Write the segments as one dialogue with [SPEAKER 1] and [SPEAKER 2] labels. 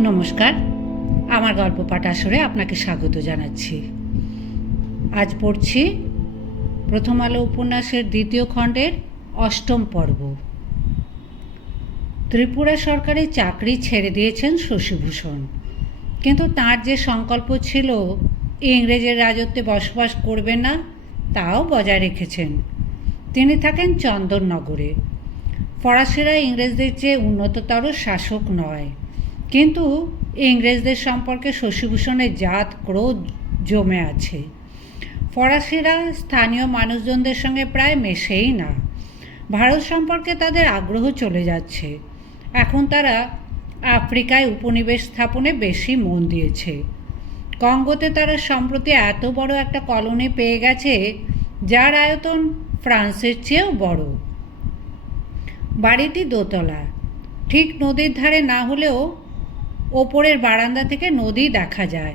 [SPEAKER 1] নমস্কার। আমার গল্প পাঠ আসরে আপনাকে স্বাগত জানাচ্ছি। আজ পড়ছি প্রথম আলো উপন্যাসের দ্বিতীয় খণ্ডের অষ্টম পর্ব। ত্রিপুরা সরকারি চাকরি ছেড়ে দিয়েছেন শশীভূষণ। কিন্তু তার যে সংকল্প ছিল, ইংরেজের রাজত্বে বসবাস করবেন না, তাও বজায় রেখেছেন। তিনি থাকেন চন্দননগরে। ফরাসিরা ইংরেজদের চেয়ে উন্নততর শাসক নয়। কিন্তু ইংরেজদের সম্পর্কে শশীভূষণের জাত, ক্রোধ জমে আছে। ফরাসিরা স্থানীয় মানুষজনদের সঙ্গে প্রায় মেশেই না। ভারত সম্পর্কে তাদের আগ্রহ চলে যাচ্ছে। এখন তারা আফ্রিকায় উপনিবেশ স্থাপনে বেশি মন দিয়েছে। কঙ্গোতে তারা সম্প্রতি এত বড় একটা কলোনি পেয়ে গেছে, যার আয়তন ফ্রান্সের চেয়েও বড়। বাড়িটি দোতলা। ঠিক নদীর ধারে না হলেও ওপরের বারান্দা থেকে নদী দেখা যায়।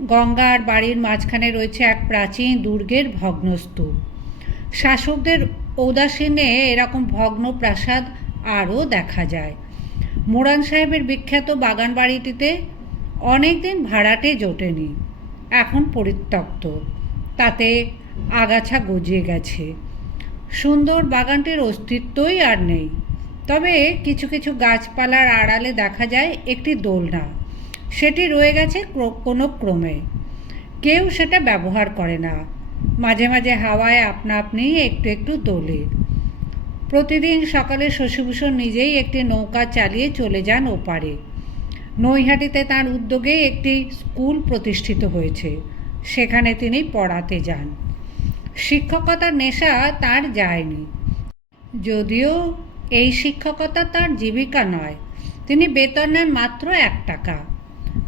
[SPEAKER 1] গঙ্গা আর বাড়ির মাঝখানে রয়েছে এক প্রাচীন দুর্গের ভগ্নস্তূপ। শাসকদের ঔদাসীনে এরকম ভগ্ন প্রাসাদ আরও দেখা যায়। মোরান সাহেবের বিখ্যাত বাগান বাড়িটিতে অনেক দিন ভাড়াটে জোটেনি, এখন পরিত্যক্ত। তাতে আগাছা গজিয়ে গেছে। সুন্দর বাগানটির অস্তিত্বই আর নেই। তবে কিছু কিছু গাছপালার আড়ালে দেখা যায় একটি দোলনা। সেটি রয়ে গেছে কোনো ক্রমে। কেউ সেটা ব্যবহার করে না। মাঝে মাঝে হাওয়ায় আপনা আপনি একটু একটু দোলে। প্রতিদিন সকালে শশীভূষণ নিজেই একটি নৌকা চালিয়ে চলে যান ওপারে। নৈহাটিতে তার উদ্যোগে একটি স্কুল প্রতিষ্ঠিত হয়েছে। সেখানে তিনি পড়াতে যান। শিক্ষকতার নেশা তার যায়নি। যদিও এই শিক্ষকতা তার জীবিকা নয়। তিনি বেতন নেন মাত্র এক টাকা।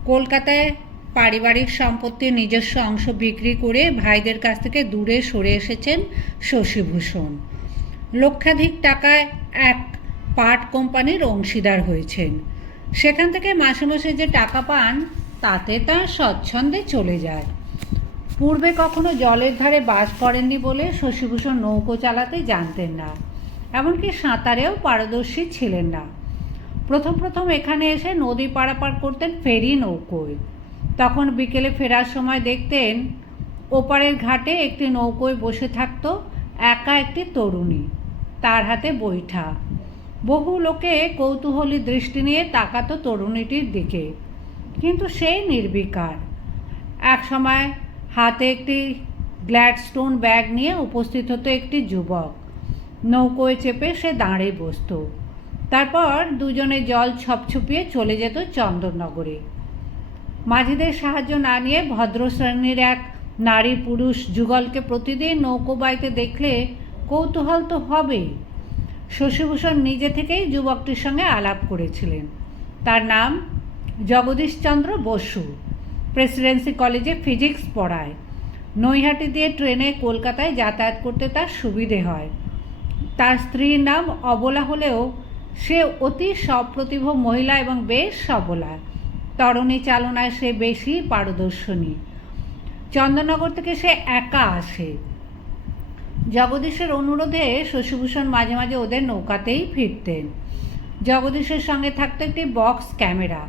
[SPEAKER 1] কলকাতায় পারিবারিক সম্পত্তির নিজস্ব অংশ বিক্রি করে ভাইদের কাছ থেকে দূরে সরে এসেছেন শশীভূষণ। লক্ষাধিক টাকায় এক পাট কোম্পানির অংশীদার হয়েছেন। সেখান থেকে মাসে মাসে যে টাকা পান, তাতে তার স্বচ্ছন্দে চলে যায়। পূর্বে কখনো জলের ধারে বাস করেননি বলে শশীভূষণ নৌকো চালাতে জানতেন না। এমনকি সাঁতারেও পারদর্শী ছিলেন না। প্রথম প্রথম এখানে এসে নদী পারাপার করতেন ফেরি নৌকোয়। তখন বিকেলে ফেরার সময় দেখতেন, ওপারের ঘাটে একটি নৌকোয় বসে থাকতো একা একটি তরুণী, তার হাতে বৈঠা। বহু লোকে কৌতূহলী দৃষ্টি নিয়ে তাকাতো তরুণীটির দিকে, কিন্তু সেই নির্বিকার। এক সময় হাতে একটি গ্ল্যাডস্টোন ব্যাগ নিয়ে উপস্থিত হতো একটি যুবক। নৌকোয় চেপে সে দাঁড়িয়ে বসতো। তারপর দুজনে জল ছপছপিয়ে চলে যেত চন্দননগরে। মাঝিদের সাহায্য না নিয়ে ভদ্র শ্রেণির এক নারী পুরুষ যুগলকে প্রতিদিন নৌকো বাইতে দেখলে কৌতূহল তো হবেই। শশীভূষণ নিজে থেকেই যুবকটির সঙ্গে আলাপ করেছিলেন। তার নাম জগদীশচন্দ্র বসু। প্রেসিডেন্সি কলেজে ফিজিক্স পড়ায়। নৈহাটি দিয়ে ট্রেনে কলকাতায় যাতায়াত করতে তার সুবিধে হয়। তার স্ত্রীর নাম অবলা হলেও সে অতি সপ্রতিভ মহিলা এবং বেশ সবলা। তরণী চালনায় সে বেশি পারদর্শনী। চন্দননগর থেকে সে একা আসে। জগদীশের অনুরোধে শশীভূষণ মাঝে মাঝে ওদের নৌকাতেই ফিরতেন জগদীশের সঙ্গে থাকতো একটি বক্স ক্যামেরা।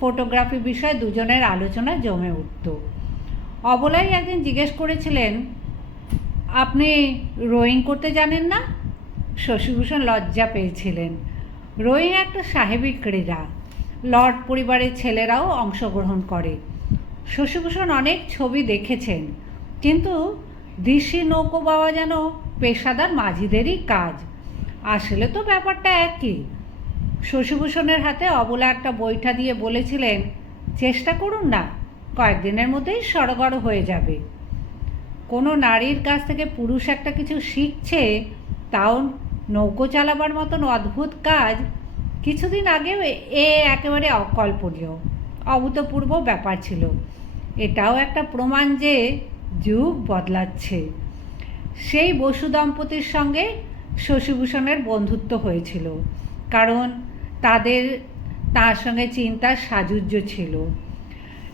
[SPEAKER 1] ফটোগ্রাফি বিষয়ে দুজনের আলোচনা জমে উঠত। অবলাই একদিন জিজ্ঞেস করেছিলেন, আপনি রোয়িং করতে জানেন না? শশীভূষণ লজ্জা পেয়েছিলেন। রোয়িং একটা সাহেবী ক্রীড়া। লর্ড পরিবারের ছেলেরাও অংশগ্রহণ করে। শশীভূষণ অনেক ছবি দেখেছেন, কিন্তু দিশি নৌকো বাওয়া যেন পেশাদার মাঝিদেরই কাজ। আসলে তো ব্যাপারটা একই। শশীভূষণের হাতে অবলা একটা বৈঠা দিয়ে বলেছিলেন, চেষ্টা করুন না, কয়েকদিনের মধ্যেই সড়গড় হয়ে যাবে। কোনো নারীর কাছ থেকে পুরুষ একটা কিছু শিখছে, তাও নৌকো চালাবার মতন অদ্ভুত কাজ কিছুদিন আগেও এ- এ একেবারে অকল্পনীয়, অভূতপূর্ব ব্যাপার ছিল। এটাও একটা প্রমাণ যে যুগ বদলাচ্ছে। সেই বসু দম্পতির সঙ্গে শশীভূষণের বন্ধুত্ব হয়েছিল, কারণ তাদের, তার সঙ্গে চিন্তার সাজুজ্য ছিল।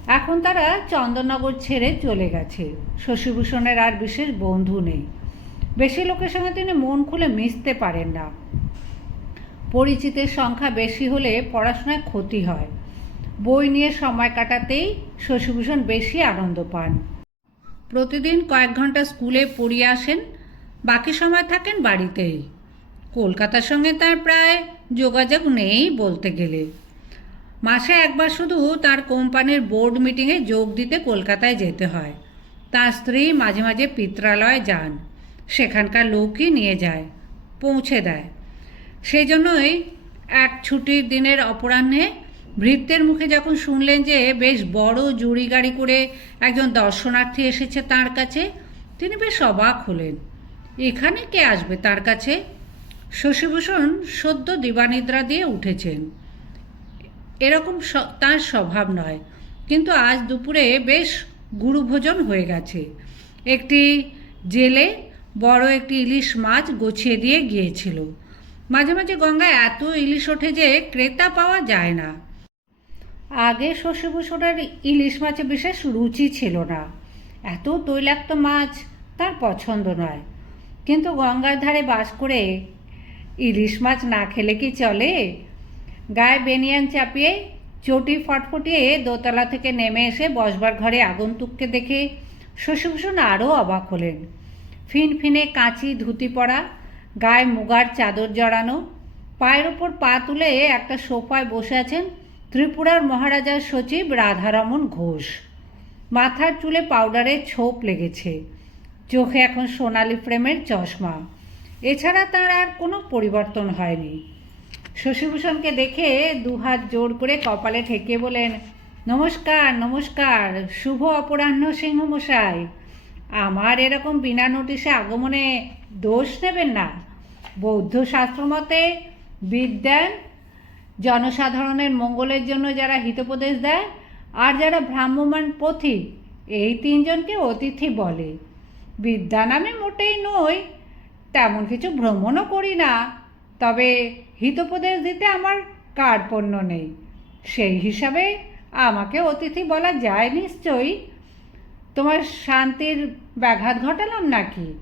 [SPEAKER 1] এখন তারা চন্দননগর ছেড়ে চলে গেছে। শশীভূষণের আর বিশেষ বন্ধু নেই। বেশি লোকের সঙ্গে তিনি মন খুলে মিশতে পারেন না। পরিচিতের সংখ্যা বেশি হলে পড়াশোনায় ক্ষতি হয়। বই নিয়ে সময় কাটাতেই শশীভূষণ বেশি আনন্দ পান। প্রতিদিন কয়েক ঘণ্টা স্কুলে পড়িয়ে আসেন, বাকি সময় থাকেন বাড়িতেই। কলকাতার সঙ্গে তার প্রায় যোগাযোগ নেই বলতে গেলে। মাসে একবার শুধু তার কোম্পানির বোর্ড মিটিংয়ে যোগ দিতে কলকাতায় যেতে হয়। তার স্ত্রী মাঝে মাঝে পিত্রালয়ে যান। সেখানকার লোকই নিয়ে যায়, পৌঁছে দেয়। সেই জন্যই এক ছুটির দিনের অপরাহ্নে ভৃত্যের মুখে যখন শুনলেন যে বেশ বড় জুড়ি গাড়ি করে একজন দর্শনার্থী এসেছে তার কাছে, তিনি বেশ অবাক হলেন। এখানে কে আসবে তার কাছে? শশীভূষণ সদ্য দিবানিদ্রা দিয়ে উঠেছেন। এরকম তার স্বভাব নয়, কিন্তু আজ দুপুরে বেশ গুরুভোজন হয়ে গেছে। একটি জেলে বড় একটি ইলিশ মাছ গছিয়ে দিয়ে গিয়েছিল। মাঝে মাঝে গঙ্গায় এত ইলিশ ওঠে যে ক্রেতা পাওয়া যায় না। আগে শশীভূষণের ইলিশ মাছে বিশেষ রুচি ছিল না। এত তৈলাক্ত মাছ তার পছন্দ নয়। কিন্তু গঙ্গার ধারে বাস করে ইলিশ মাছ না খেলে কি চলে? গায়ে বেনিয়ান চাপিয়ে, চটি ফটফটিয়ে দোতলা থেকে নেমে এসে বসবার ঘরে আগন্তুককে দেখে শশীভূষণ আরও অবাক হলেন। ফিনফিনে কাঁচি ধুতি পরা, গায়ে মুগার চাদর জড়ানো, পায়ের ওপর পা তুলে একটা সোফায় বসে আছেন ত্রিপুরার মহারাজার সচিব রাধারমন ঘোষ। মাথার চুলে পাউডারের ছোপ লেগেছে। চোখে এখন সোনালি ফ্রেমের চশমা। এছাড়া তার আর কোনো পরিবর্তন হয়নি। শশীভূষণকে দেখে দুহাত জোর করে কপালে ঠেকে বলেন, নমস্কার নমস্কার, শুভ অপরাহ্ন সিংহ মশাই আমার এরকম বিনা নোটিশে আগমনে দোষ নেবেন না। বৌদ্ধ শাস্ত্র মতে বিদ্যান জনসাধারণের মঙ্গলের জন্য যারা হিতোপদেশ দেয় আর যারা ভ্রাম্যমান পথিক এই তিনজনকে অতিথি বলে। বিদ্যা নামে মোটেই নই, তেমন কিছু ভ্রমণও করি না, তবে হিতোপদেশ দিতে আমার কার্পণ্য নেই। সেই হিসাবে আমাকে অতিথি বলা যায় নিশ্চয়ই। তোমার শান্তির ব্যাঘাত ঘটালাম নাকি?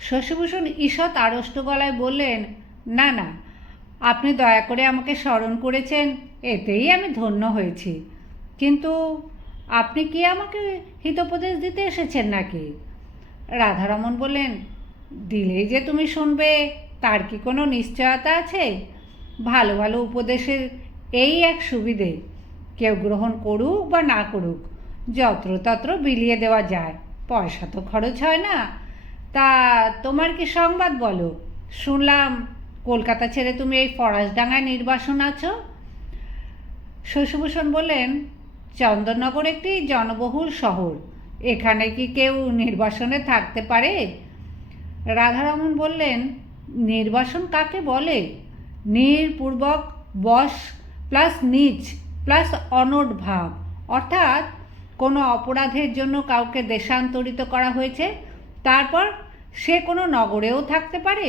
[SPEAKER 1] শশীভূষণ ঈষৎ আড়ষ্ট গলায় বললেন, না না, আপনি দয়া করে আমাকে স্মরণ করেছেন, এতেই আমি ধন্য হয়েছি। কিন্তু আপনি কি আমাকে হিতোপদেশ দিতে এসেছেন নাকি? রাধারমন বললেন, দিলেই যে তুমি শুনবে, তার কি কোনো নিশ্চয়তা আছে? ভালো ভালো উপদেশের এই এক সুবিধে। কেউ গ্রহণ করুক বা না করুক যত্রতত্র বিলিয়ে দেওয়া যায়। পয়সা তো খরচ হয় না। তা তোমার কি সংবাদ বলো? শুনলাম কলকাতা ছেড়ে তুমি এই ফরাসডাঙ্গায় নির্বাসন আছো। শশীভূষণ বললেন, চন্দননগর একটি জনবহুল শহর। এখানে কি কেউ নির্বাসনে থাকতে পারে? রাধারমন বললেন, নির্বাসন কাকে বলে? নিরপূর্বক বস প্লাস নিচ প্লাস অনট ভাব অর্থাৎ কোনো অপরাধের জন্য কাউকে দেশান্তরিত করা হয়েছে। তারপর সে কোনো নগরেও থাকতে পারে,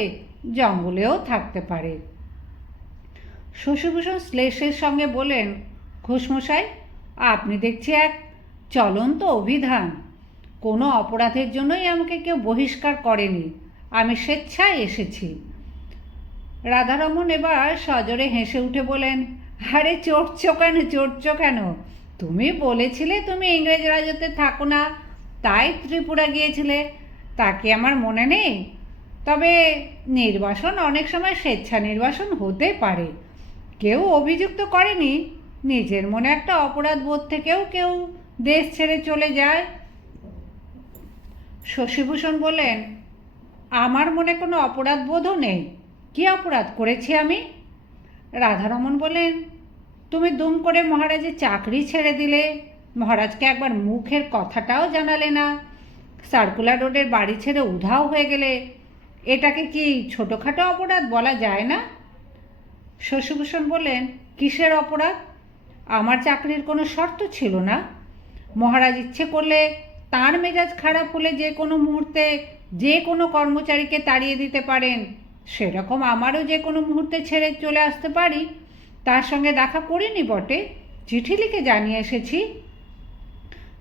[SPEAKER 1] জঙ্গলেও থাকতে পারে। শশীভূষণ শ্লেষের সঙ্গে বলেন, ঘোষমশাই, আপনি দেখছি এক চলন্ত অভিধান। কোনো অপরাধের জন্যই আমাকে কেউ বহিষ্কার করেনি। আমি স্বেচ্ছায় এসেছি। রাধারমন এবার সজোরে হেসে উঠে বলেন, আরে চড়ছো কেন চড়ছো কেন? তুমি বলেছিলে তুমি ইংরেজ রাজত্বে থাকো না, তাই ত্রিপুরা গিয়েছিলে, তা কি আমার মনে নেই? তবে নির্বাসন অনেক সময় স্বেচ্ছা নির্বাসন হতে পারে। কেউ অভিযুক্ত করেনি, নিজের মনে একটা অপরাধ বোধ থেকেও কেউ দেশ ছেড়ে চলে যায়। শশীভূষণ বললেন, আমার মনে কোনো অপরাধ বোধও নেই। কী অপরাধ করেছি আমি? রাধারমন বলেন তুমি দুম করে মহারাজের চাকরি ছেড়ে দিলে। মহারাজকে একবার মুখের কথাটাও জানালে না। সার্কুলার রোডের বাড়ি ছেড়ে উধাও হয়ে গেলে। এটাকে কি ছোটোখাটো অপরাধ বলা যায় না? শশীভূষণ বললেন, কিসের অপরাধ? আমার চাকরির কোনো শর্ত ছিল না। মহারাজ ইচ্ছে করলে তার মেজাজ খারাপ হলে যে কোনো মুহূর্তে যে কোনো কর্মচারীকে তাড়িয়ে দিতে পারেন। সেরকম আমারও যে কোনো মুহূর্তে ছেড়ে চলে আসতে পারি। তার সঙ্গে দেখা করিনি বটে। চিঠি লিখে জানিয়ে এসেছি।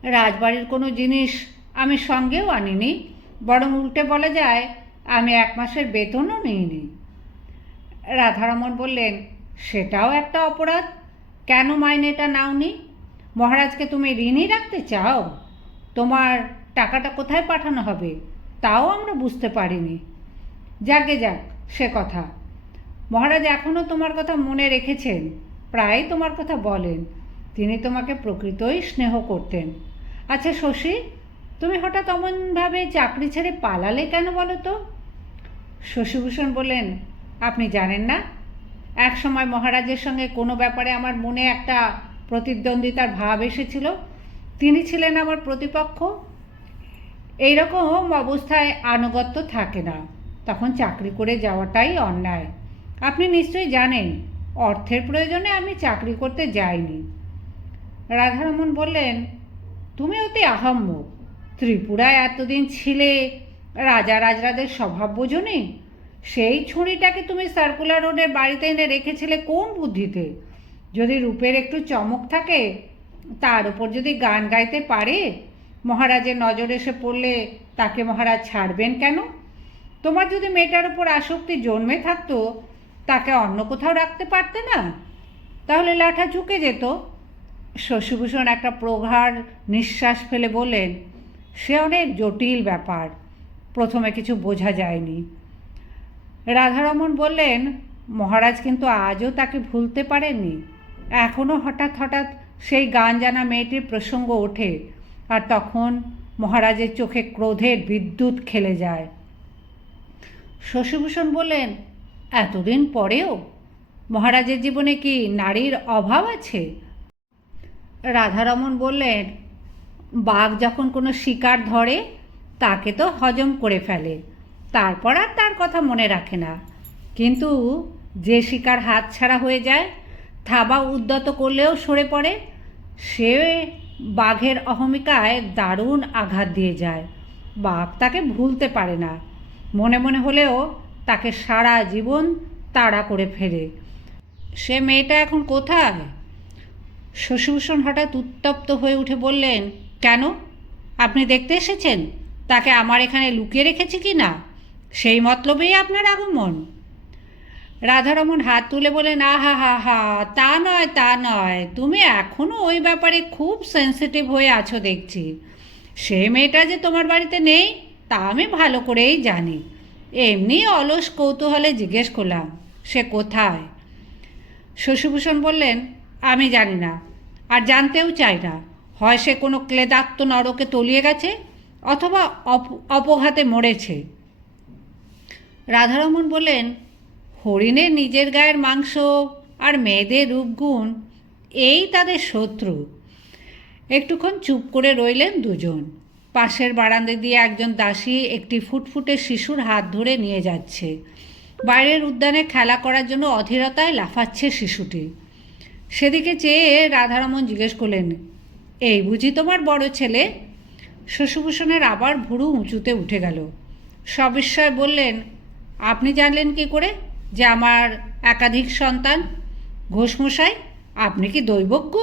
[SPEAKER 1] রাজবাড়ির কোনো জিনিস আমি সঙ্গেও আনিনি, বরং উল্টে বলা যায় আমি এক মাসের বেতনও নিইনি। রাধারমন বললেন, সেটাও একটা অপরাধ। কেন মাইনেটা নাওনি? মহারাজকে তুমি ঋণই রাখতে চাও? তোমার টাকাটা কোথায় পাঠানো হবে? তাও আমরা বুঝতে পারিনি। যাকে যাক, সে কথা। মহারাজ এখনও তোমার কথা মনে রেখেছেন, প্রায় তোমার কথা বলেন। তিনি তোমাকে প্রকৃতই স্নেহ করতেন। আচ্ছা শশী, তুমি হঠাৎ অমনভাবে চাকরি ছেড়ে পালালে কেন বলো তো? শশীভূষণ বললেন, আপনি জানেন না। এক সময় মহারাজের সঙ্গে কোনো ব্যাপারে আমার মনে একটা প্রতিদ্বন্দ্বিতার ভাব এসেছিল। তিনি ছিলেন আমার প্রতিপক্ষ। এইরকম অবস্থায় আনুগত্য থাকে না। তখন চাকরি করে যাওয়াটাই অন্যায়। আপনি নিশ্চয়ই জানেন, অর্থের প্রয়োজনে আমি চাকরি করতে যাইনি। রাধারমন বললেন, তুমি অতি আহাম্মক। ত্রিপুরায় এতদিন ছিলে, রাজা রাজরাদের স্বভাব বোঝনি? সেই ছুরিটাকে তুমি সার্কুলার রোডের বাড়িতে এনে রেখেছিলে কোন বুদ্ধিতে? যদি রূপের একটু চমক থাকে, তার উপর যদি গান গাইতে পারে, মহারাজের নজর এসে পড়লে তাকে মহারাজ ছাড়বেন কেন? তোমার যদি মেয়েটার উপর আসক্তি জন্মে থাকতো তাকে অন্য কোথাও রাখতে পারতে না, তাহলে লাঠা ঝুঁকে যেত। শশীভূষণ একটা প্রগাঢ় নিঃশ্বাস ফেলে বললেন, সে অনেক জটিল ব্যাপার, প্রথমে কিছু বোঝা যায়নি। রাধারমন বললেন, মহারাজ কিন্তু আজও তাকে ভুলতে পারেননি। এখনও হঠাৎ হঠাৎ সেই গান জানা মেয়েটির প্রসঙ্গ ওঠে, আর তখন মহারাজের চোখে ক্রোধের বিদ্যুৎ খেলে যায়। শশীভূষণ বললেন এতদিন পরেও? মহারাজের জীবনে কি নারীর অভাব আছে? রাধারমন বললেন, বাঘ যখন কোনো শিকার ধরে, তাকে তো হজম করে ফেলে। তারপর আর তার কথা মনে রাখে না। কিন্তু যে শিকার হাতছাড়া হয়ে যায়, থাবা উদ্যত করলেও সরে পড়ে, সে বাঘের অহমিকায় দারুণ আঘাত দিয়ে যায়। বাঘ তাকে ভুলতে পারে না। মনে মনে হলেও তাকে সারা জীবন তাড়া করে ফেরে সে মেয়েটা এখন কোথায়? শশীভূষণ হঠাৎ উত্তপ্ত হয়ে উঠে বললেন, কেন? আপনি দেখতে এসেছেন? তাকে আমার এখানে লুকিয়ে রেখেছি কি না? সেই মতলবেই আপনার আগমন। রাধারমন হাত তুলে বলেন আহা হা হা তা নয় তা নয়। তুমি এখনও ওই ব্যাপারে খুব সেন্সিটিভ হয়ে আছো দেখছি। সে মেয়েটা যে তোমার বাড়িতে নেই, তা আমি ভালো করেই জানি। এমনি অলস কৌতূহলে জিজ্ঞেস করলাম, সে কোথায়? শশীভূষণ বললেন, আমি জানি না, আর জানতেও চাই না। হয় সে কোনো ক্লেদাক্ত নরকে তলিয়ে গেছে, অথবা অপ- অপঘাতে মরেছে? রাধারমন বললেন হরিণের নিজের গায়ের মাংস আর মেয়েদের রূপগুণ, এই তাদের শত্রু। একটুক্ষণ চুপ করে রইলেন দুজন। পাশের বারান্দা দিয়ে একজন দাসী একটি ফুটফুটে শিশুর হাত ধরে নিয়ে যাচ্ছে। বাইরের উদ্যানে খেলা করার জন্য অধীরতায় লাফাচ্ছে শিশুটি। সেদিকে চেয়ে রাধারমন জিজ্ঞেস করলেন, এই বুঝি তোমার বড় ছেলে? শশীভূষণের আবার ভুরু উঁচুতে উঠে গেল। সবিস্ময় বললেন, আপনি জানলেন কি করে যে আমার একাধিক সন্তান? ঘোষমশাই, আপনি কি দৈবজ্ঞ?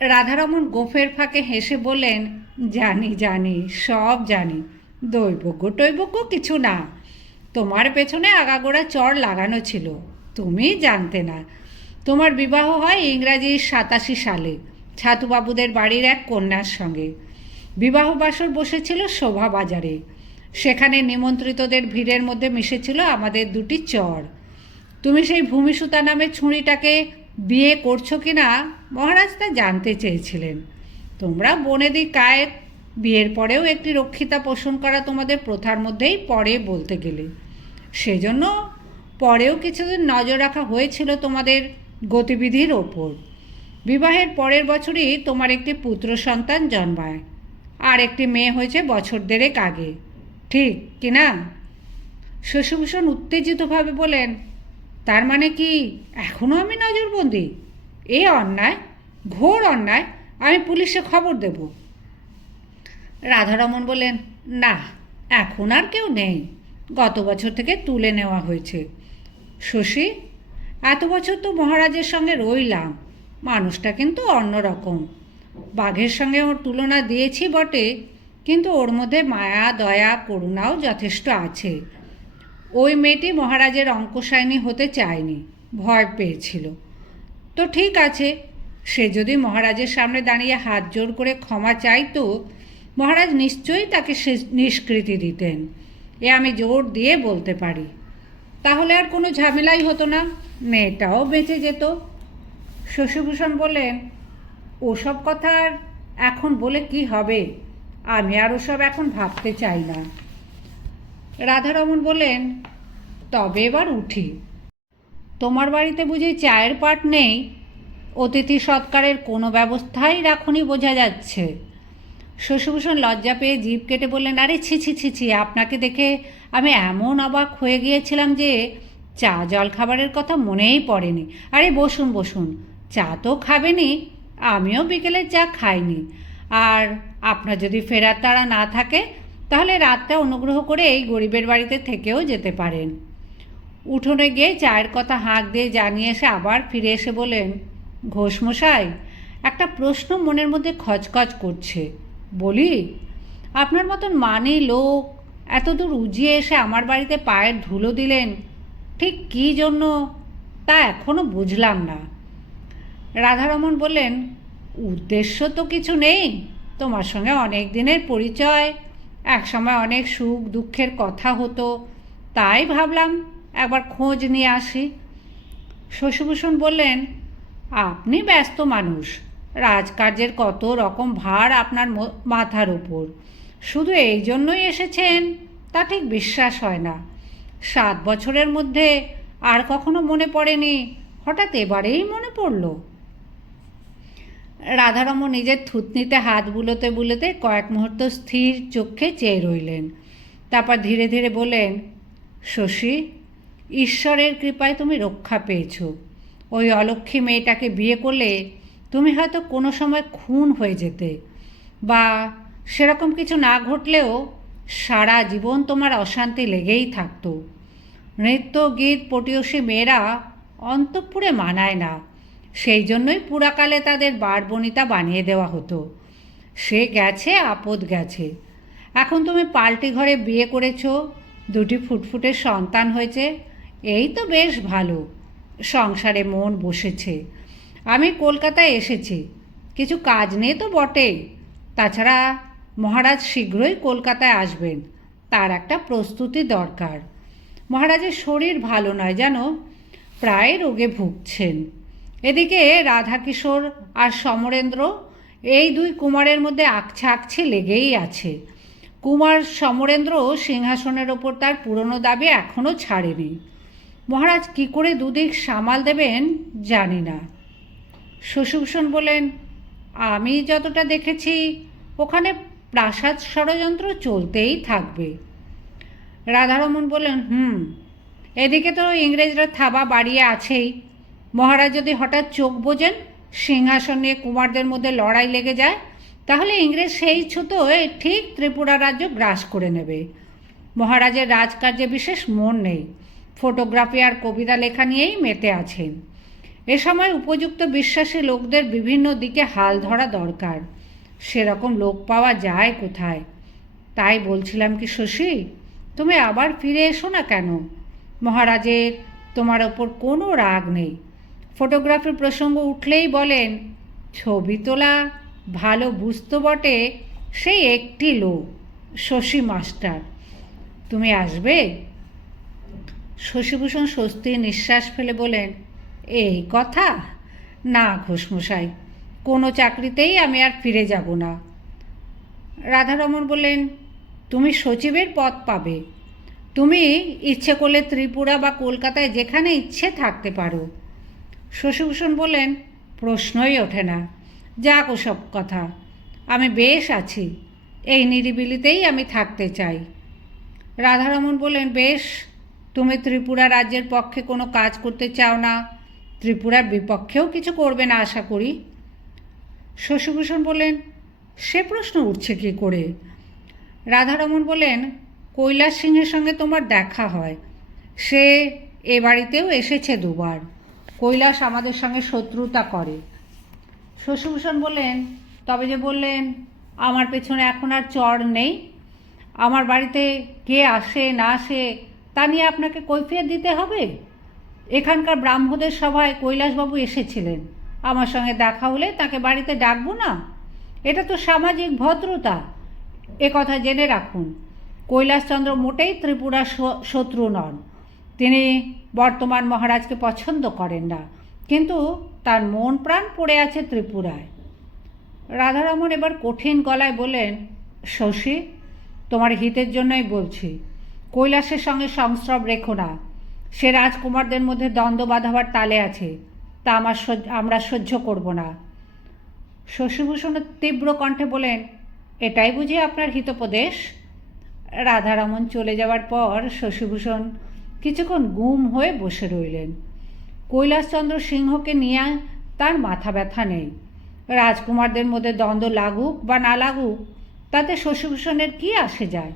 [SPEAKER 1] রাধারমন গোফের ফাঁকে হেসে বললেন, জানি জানি, সব জানি। দৈবজ্ঞ, টৈবজ্ঞ কিছু না। তোমার পেছনে আগাগোড়া চর লাগানো ছিল। তুমি জানতে না। তোমার বিবাহ হয় ইংরাজি সাতাশি সালে, ছাতুবাবুদের বাড়ির এক কন্যার সঙ্গে। বিবাহ বাসর বসেছিল শোভা বাজারে। সেখানে নিমন্ত্রিতদের ভিড়ের মধ্যে মিশেছিল আমাদের দুটি চর। তুমি সেই ভূমিসূতা নামে ছুঁড়িটাকে বিয়ে করছ কি না মহারাজ তা জানতে চেয়েছিলেন। তোমরা বনেদি কায়েত, বিয়ের পরেও একটি রক্ষিতা পোষণ করা তোমাদের প্রথার মধ্যেই পরে বলতে গেলে। সেজন্য পরেও কিছুদিন নজর রাখা হয়েছিল তোমাদের গতিবিধির ওপর। বিবাহের পরের বছরই তোমার একটি পুত্র সন্তান জন্মায়। আর একটি মেয়ে হয়েছে বছর দেড়েক আগে। ঠিক কি না? শশীভূষণ উত্তেজিতভাবে বলেন তার মানে কি? এখনও আমি নজরবন্দি? এ অন্যায়, ঘোর অন্যায়, আমি পুলিশে খবর দেব। রাধারমন বলেন না, এখন আর কেউ নেই। গত বছর থেকে তুলে নেওয়া হয়েছে। শশী, এত বছর তো মহারাজের সঙ্গে রইলাম। মানুষটা কিন্তু অন্যরকম। বাঘের সঙ্গে ওর তুলনা দিয়েছি বটে, কিন্তু ওর মধ্যে মায়া, দয়া, করুণাও যথেষ্ট আছে। ওই মেয়েটি মহারাজের অঙ্কশায়নী হতে চায়নি, ভয় পেয়েছিল। তো ঠিক আছে, সে যদি মহারাজের সামনে দাঁড়িয়ে হাত জোর করে ক্ষমা চাইতো, মহারাজ নিশ্চয়ই তাকে নিষ্কৃতি দিতেন। এ আমি জোর দিয়ে বলতে পারি। তাহলে আর কোনো ঝামেলাই হতো না, মেয়েটাও বেঁচে যেত। শশীভূষণ বললেন, ওসব কথা আর এখন বলে কি হবে? আমি আর ওসব এখন ভাবতে চাই না। রাধারমন বললেন, তবে এবার উঠি। তোমার বাড়িতে বুঝি চায়ের পাট নেই? অতিথি সৎকারের কোনো ব্যবস্থাই রাখুনি বোঝা যাচ্ছে। শশীভূষণ লজ্জা পেয়ে জিভ কেটে বললেন, আরে ছি ছি ছি ছি, আপনাকে দেখে আমি এমন অবাক হয়ে গিয়েছিলাম যে চা জল খাবারের কথা মনেই পড়েনি। আরে বসুন বসুন, চা তো খাবেনি, আমিও বিকেলের চা খাইনি। আর আপনার যদি ফেরার তাড়া না থাকে তাহলে রাতটা অনুগ্রহ করে এই গরিবের বাড়িতে থেকেও যেতে পারেন। উঠোনে গিয়ে চায়ের কথা হাঁক দিয়ে জানিয়ে এসে আবার ফিরে এসে বলেন ঘোষমশাই একটা প্রশ্ন মনের মধ্যে খচখচ করছে। বলি, আপনার মতন মানি লোক এত দূর উজিয়ে এসে আমার বাড়িতে পায়ের ধুলো দিলেন, ঠিক কী জন্য তা এখনও বুঝলাম না। রাধারমন বললেন, উদ্দেশ্য তো কিছু নেই। তোমার সঙ্গে অনেক দিনের পরিচয় একসময় অনেক সুখ দুঃখের কথা হতো, তাই ভাবলাম একবার খোঁজ নিয়ে আসি। শশীভূষণ বললেন, আপনি ব্যস্ত মানুষ, রাজকার্যের কত রকম ভার আপনার মাথার উপর। শুধু এই জন্যই এসেছেন, তা ঠিক বিশ্বাস হয় না। সাত বছরের মধ্যে আর কখনো মনে পড়েনি, হঠাৎ এবারেই মনে পড়ল। রাধারমন নিজের থুতনিতে, হাত বুলোতে বুলোতে কয়েক মুহূর্ত স্থির চোখে চেয়ে রইলেন। তারপর ধীরে ধীরে বললেন, শশী, ঈশ্বরের কৃপায় তুমি রক্ষা পেয়েছ। ওই অলক্ষী মেয়েটাকে বিয়ে করলে তুমি হয়তো কোনো সময় খুন হয়ে যেতে। বা সেরকম কিছু না ঘটলেও সারা জীবন তোমার অশান্তি লেগেই থাকতো। নৃত্য গীত পটীয়সী মেয়েরা অন্তঃপুরে মানায় না। সেই জন্যই পুরাকালে তাদের বারবনিতা বানিয়ে দেওয়া হতো। সে গেছে, আপদ গেছে। এখন তুমি পাল্টি ঘরে বিয়ে করেছ, দুটি ফুটফুটে সন্তান হয়েছে, এই তো বেশ ভালো। সংসারে মন বসেছে। আমি কলকাতায় এসেছি। কিছু কাজ নেই তো বটেই। তাছাড়া মহারাজ শীঘ্রই কলকাতায় আসবেন। তার একটা প্রস্তুতি দরকার। মহারাজের শরীর ভালো নয় জানো? প্রায় রোগে ভুগছেন। এদিকে রাধাকিশোর আর সমরেন্দ্র, এই দুই কুমারের মধ্যে আকছা আকছি লেগেই আছে। কুমার সমরেন্দ্র সিংহাসনের ওপর তার পুরনো দাবি এখনও ছাড়েনি। মহারাজ, কি করে দুদিক সামাল দেবেন জানি না। শশীভূষণ বলেন, আমি যতটা দেখেছি, ওখানে প্রাসাদ ষড়যন্ত্র চলতেই থাকবে। রাধারমন বললেন হুম, এদিকে তো ইংরেজরা থাবা বাড়িয়ে আছেই মহারাজ যদি হঠাৎ চোখ বোঝেন, সিংহাসন কুমারদের মধ্যে লড়াই লেগে যায়, তাহলে ইংরেজ সেই ছুতোয় ঠিক ত্রিপুরা রাজ্য গ্রাস করে নেবে। মহারাজের রাজকার্যে বিশেষ মন নেই। ফটোগ্রাফি আর কবিতা লেখা নিয়েই মেতে আছেন এ সময় উপযুক্ত বিশ্বাসী লোকদের বিভিন্ন দিকে হাল ধরা দরকার। সেরকম লোক পাওয়া যায় কোথায়? তাই বলছিলাম কি শশী, তুমি আবার ফিরে এসো না কেন? মহারাজের তোমার ওপর কোনো রাগ নেই। ফটোগ্রাফির প্রসঙ্গ উঠলেই বলেন, ছবি তোলা ভালো বুঝতো বটে সেই একটি লোক, শশী মাস্টার। তুমি আসবে? শশীভূষণ স্বস্তি নিঃশ্বাস ফেলে বলেন, এই কথা? না ঘোষমশাই, কোনো চাকরিতেই আমি আর ফিরে যাব না। রাধারমন বললেন, তুমি সচিবের পদ পাবে। তুমি ইচ্ছে করলে ত্রিপুরা বা কলকাতায় যেখানে ইচ্ছে থাকতে পারো। শশীভূষণ বললেন, প্রশ্নই ওঠে না। যাক ওসব কথা, আমি বেশ আছি। এই নিরিবিলিতেই আমি থাকতে চাই। রাধারমন বললেন, বেশ, তুমি ত্রিপুরা রাজ্যের পক্ষে কোনো কাজ করতে চাও না। ত্রিপুরার বিপক্ষেও কিছু করবে না, আশা করি। শশীভূষণ বললেন, সে প্রশ্ন উঠছে কি করে? রাধারমন বললেন, কৈলাস সিংহের সঙ্গে তোমার দেখা হয়। সে এ বাড়িতেও এসেছে দুবার। কৈলাস আমাদের সঙ্গে শত্রুতা করে। শশীভূষণ বললেন, তবে যে বললেন, আমার পেছনে এখন আর চর নেই। আমার বাড়িতে কে আসে, না আসে, তা নিয়ে আপনাকে কৈফিয়ত দিতে হবে? এখানকার ব্রাহ্মদের সভায় কৈলাসবাবু এসেছিলেন। আমার সঙ্গে দেখা হলে তাকে বাড়িতে ডাকবো না? এটা তো সামাজিক ভদ্রতা। এ কথা জেনে রাখুন, কৈলাসচন্দ্র মোটেই ত্রিপুরার শ- শত্রু নন। তিনি বর্তমান মহারাজকে পছন্দ করেন না। কিন্তু তার মন প্রাণ পড়ে আছে ত্রিপুরায়। রাধারমন এবার কঠিন গলায় বললেন, শশী, তোমার হিতের জন্যই বলছি, কৈলাসের সঙ্গে সংস্রব রেখো না। সে রাজকুমারদের মধ্যে দ্বন্দ্ব বাঁধাবার তালে আছে, তা আমার আমরা সহ্য করব না। শশীভূষণ তীব্র কণ্ঠে বলেন এটাই বুঝি আপনার হিতোপদেশ? রাধারমন চলে যাওয়ার পর শশীভূষণ কিছুক্ষণ গুম হয়ে বসে রইলেন। কৈলাসচন্দ্র সিংহকে নিয়ে তার মাথা ব্যথা নেই। রাজকুমারদের মধ্যে দ্বন্দ্ব লাগুক বা না লাগুক, তাতে শশীভূষণের কি আসে যায়?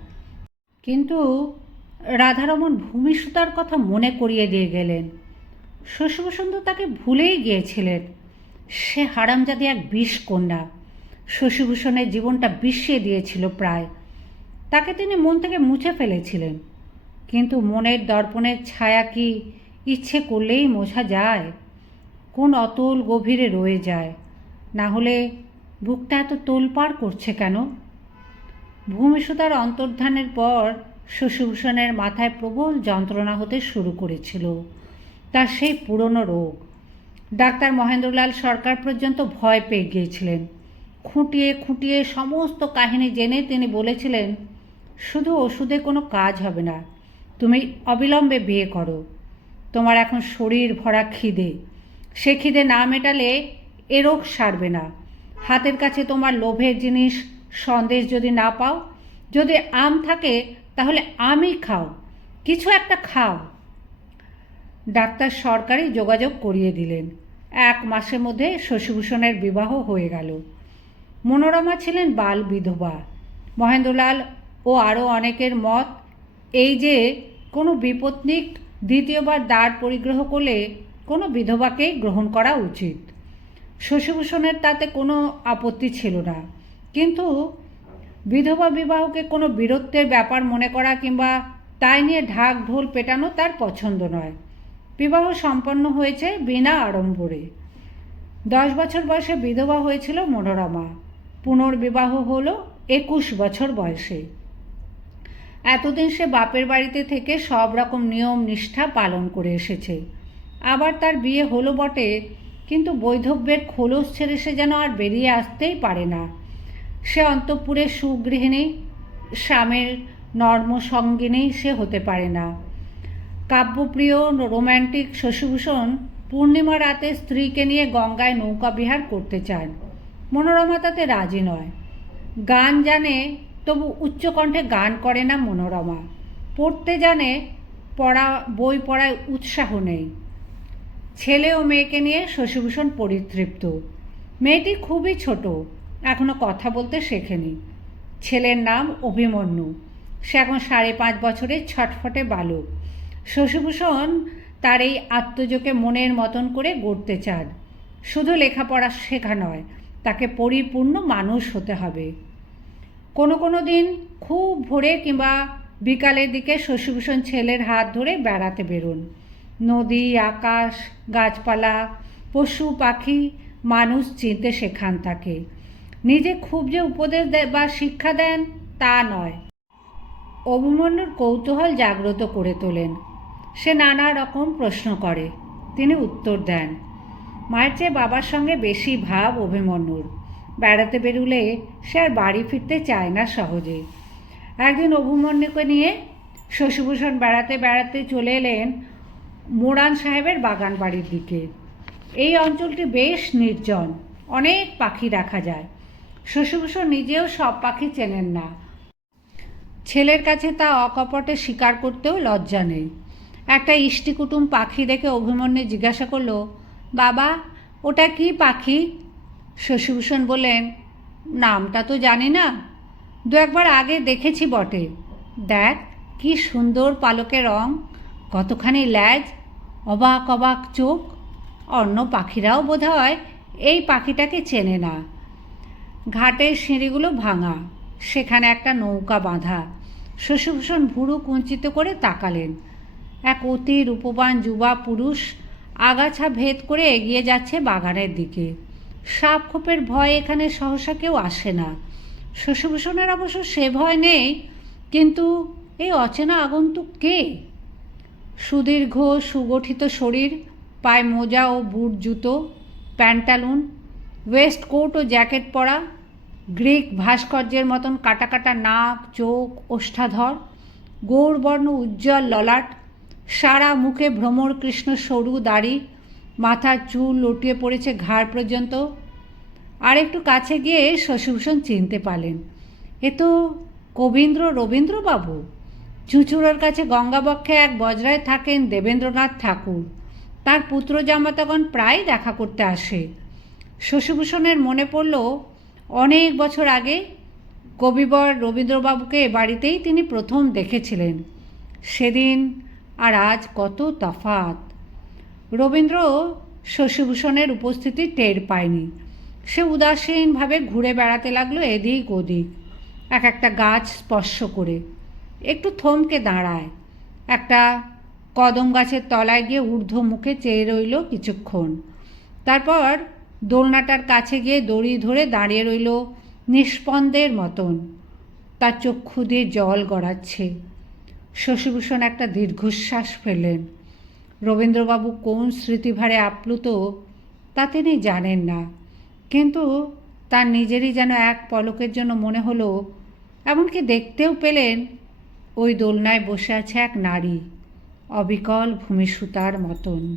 [SPEAKER 1] কিন্তু রাধারমন ভূমিসুতার কথা মনে করিয়ে দিয়ে গেলেন। শশীভূষণ তো তাকে ভুলেই গিয়েছিলেন। সে হারামজাদি এক বিষ কন্যা। শশীভূষণের জীবনটা বিষিয়ে দিয়েছিল প্রায়। তাকে তিনি মন থেকে মুছে ফেলেছিলেন। কিন্তু মনের দর্পণের ছায়া কি ইচ্ছে করলেই মোছা যায়? কোন অতল গভীরে রয়ে যায়? না হলে বুকটা এত তোলপাড় করছে কেন? ভূমিসুতার অন্তর্ধানের পর শশীভূষণের মাথায় প্রবল যন্ত্রণা হতে শুরু করেছিল। তার সেই পুরনো রোগ। ডাক্তার মহেন্দ্রলাল সরকার পর্যন্ত ভয় পেয়ে গিয়েছিলেন। খুঁটিয়ে খুঁটিয়ে সমস্ত কাহিনী জেনে তিনি বলেছিলেন, শুধু ওষুধে কোনো কাজ হবে না। তুমি অবিলম্বে বিয়ে করো। তোমার এখন শরীর ভরা খিদে। সে খিদে না মেটালে এ রোগ সারবে না। হাতের কাছে তোমার লোভের জিনিস সন্দেশ যদি না পাও, যদি আম থাকে, তাহলে আমই খাও। কিছু একটা খাও। ডাক্তার সরকারি যোগাযোগ করিয়ে দিলেন। এক মাসের মধ্যে শশীভূষণের বিবাহ হয়ে গেল। মনোরমা ছিলেন বাল বিধবা। মহেন্দ্রলাল ও আরও অনেকের মত, এই যে কোনো বিপত্নিক দ্বিতীয়বার দাঁড় পরিগ্রহ করলে কোনো বিধবাকেই গ্রহণ করা উচিত। শশীভূষণের তাতে কোনো আপত্তি ছিল না। কিন্তু বিধবা বিবাহকে কোনো বীরত্বের ব্যাপার মনে করা কিংবা তাই নিয়ে ঢাক ঢোল পেটানো তার পছন্দ নয়। বিবাহ সম্পন্ন হয়েছে বিনা আড়ম্বরে। দশ বছর বয়সে বিধবা হয়েছিল মনোরমা। পুনর্বিবাহ হলো একুশ বছর বয়সে। এতদিন সে বাপের বাড়িতে থেকে সব রকম নিয়ম নিষ্ঠা পালন করে এসেছে। আবার তার বিয়ে হলো বটে, কিন্তু বৈধব্যের খোলস ছেড়ে সে যেন আর বেরিয়ে আসতেই পারে না। সে অন্তঃপুরের সুগৃহিণী, স্বামীর নর্মসঙ্গিনী সে হতে পারে না। কাব্যপ্রিয় রোম্যান্টিক শশীভূষণ পূর্ণিমা রাতে স্ত্রীকে নিয়ে গঙ্গায় নৌকা বিহার করতে চান। মনোরমা তাতে রাজি নয়। গান জানে তবু উচ্চকণ্ঠে গান করে না মনোরমা। পড়তে জানে, পড়া, বই পড়ায় উৎসাহ নেই। ছেলে ও মেয়েকে নিয়ে শশীভূষণ পরিতৃপ্ত। মেয়েটি খুবই ছোট, এখনও কথা বলতে শেখেনি। ছেলের নাম অভিমন্যু। সে এখন সাড়ে পাঁচ বছরের ছটফটে বালক। শশীভূষণ তার এই আত্মযোগে মনের মতন করে গড়তে চান। শুধু লেখাপড়া শেখা নয়, তাকে পরিপূর্ণ মানুষ হতে হবে। কোনো কোনো দিন খুব ভোরে কিংবা বিকালের দিকে শশীভূষণ ছেলের হাত ধরে বেড়াতে বেরোন। নদী, আকাশ, গাছপালা, পশু, পাখি, মানুষ চিনতে শেখান তাকে নিজে খুব যে উপদেশ দেয় বা শিক্ষা দেন, তা নয়। অভিমন্যুর কৌতূহল জাগ্রত করে তোলেন। সে নানা রকম প্রশ্ন করে। তিনি উত্তর দেন, মায়ের চেয়ে বাবার সঙ্গে বেশি ভাব অভিমন্যুর। বেড়াতে বেরুলে সে আর বাড়ি ফিরতে চায় না সহজে। একদিন অভিমন্যুকে নিয়ে শশীভূষণ বেড়াতে বেড়াতে চলে এলেন মোরান সাহেবের বাগান বাড়ির দিকে। এই অঞ্চলটি বেশ নির্জন, অনেক পাখি দেখা যায়। শশীভূষণ নিজেও সব পাখি চেনেন না। ছেলের কাছে তা অকপটে স্বীকার করতেও লজ্জা নেই। একটা ইষ্টিকুটুম পাখি দেখে অভিমন্যু জিজ্ঞাসা করল, বাবা, ওটা কি পাখি? শশীভূষণ বললেন, নামটা তো জানি না। দু একবার আগে দেখেছি বটে। দেখ, কি সুন্দর পালকে রং। কতখানি ল্যাজ, অবাক অবাক চোখ। অন্য পাখিরাও বোধ হয় এই পাখিটাকে চেনে না। ঘাটের সিঁড়িগুলো ভাঙা, সেখানে একটা নৌকা বাঁধা। শশীভূষণ ভুরু কুঞ্চিত করে তাকালেন। এক অতি রূপবান যুবা পুরুষ আগাছা ভেদ করে এগিয়ে যাচ্ছে বাগানের দিকে। সাপ খোপের ভয় এখানে সহসা কেউ আসে না। শশীভূষণের অবশ্য সে ভয় নেই, কিন্তু এই অচেনা আগন্তুক কে? সুদীর্ঘ, সুগঠিত শরীর, পায়ে মোজা ও বুট জুতো, প্যান্টালুন, ওয়েস্ট কোট ও জ্যাকেট পরা, গ্রিক ভাস্কর্যের মতন কাটা কাটা নাক, চোখ, ওষ্ঠাধর, গৌরবর্ণ উজ্জ্বল ললাট, সারা মুখে ভ্রমর কৃষ্ণ সরু দাড়ি মাথার চুল লটিয়ে পড়েছে ঘাড় পর্যন্ত। আর একটু কাছে গিয়ে শশীভূষণ চিনতে পারলেন। এ তো কবীন্দ্র রবীন্দ্রবাবু। চুঁচুড়োর কাছে গঙ্গাবক্ষে এক বজরায় থাকেন দেবেন্দ্রনাথ ঠাকুর। তার পুত্র জামাতাগণ প্রায় দেখা করতে আসে। শশীভূষণের মনে পড়ল, অনেক বছর আগে কবিবর রবীন্দ্রবাবুকে বাড়িতেই তিনি প্রথম দেখেছিলেন। সেদিন আর আজ কত তফাত রবীন্দ্র শশীভূষণের উপস্থিতি টের পায়নি। সে উদাসীনভাবে ঘুরে বেড়াতে লাগল এদিক ওদিক। এক একটা গাছ স্পর্শ করে, একটু থমকে দাঁড়ায়। একটা কদম গাছের তলায় গিয়ে ঊর্ধ্ব মুখে চেয়ে রইল কিছুক্ষণ। তারপর দোলনাটার কাছে গিয়ে দড়ি ধরে দাঁড়িয়ে রইল নিষ্পন্দের মতন। তার চক্ষু দিয়ে জল গড়াচ্ছে। শশীভূষণ একটা দীর্ঘশ্বাস ফেললেন। রবীন্দ্রবাবু কোন স্মৃতিভারে আপ্লুত তা তিনি জানেন না। কিন্তু তার নিজেরই যেন এক পলকের জন্য মনে হলো, এমনকি দেখতেও পেলেন ওই দোলনায় বসে আছে এক নারী, অবিকল ভূমিসুতার মতন।